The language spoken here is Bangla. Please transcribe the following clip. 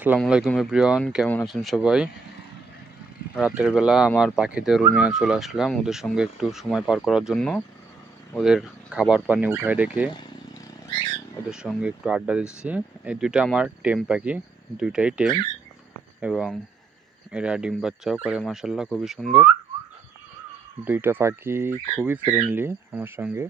আসসালামু আলাইকুম এভরিওয়ান, কেমন আছেন সবাই? রাতের বেলা আমার পাখিদের রুমে চলে আসলাম ওদের সঙ্গে একটু সময় পার করার জন্য। ওদের খাবার পানি উঠায় রেখে ওদের সঙ্গে একটু আড্ডা দিচ্ছি। এই দুইটা আমার টেম পাখি, দুইটাই টেম, এবং এরা ডিম বাচ্চাও করে মাশাআল্লাহ, খুবই সুন্দর। দুইটা পাখি খুবই ফ্রেন্ডলি আমার সঙ্গে।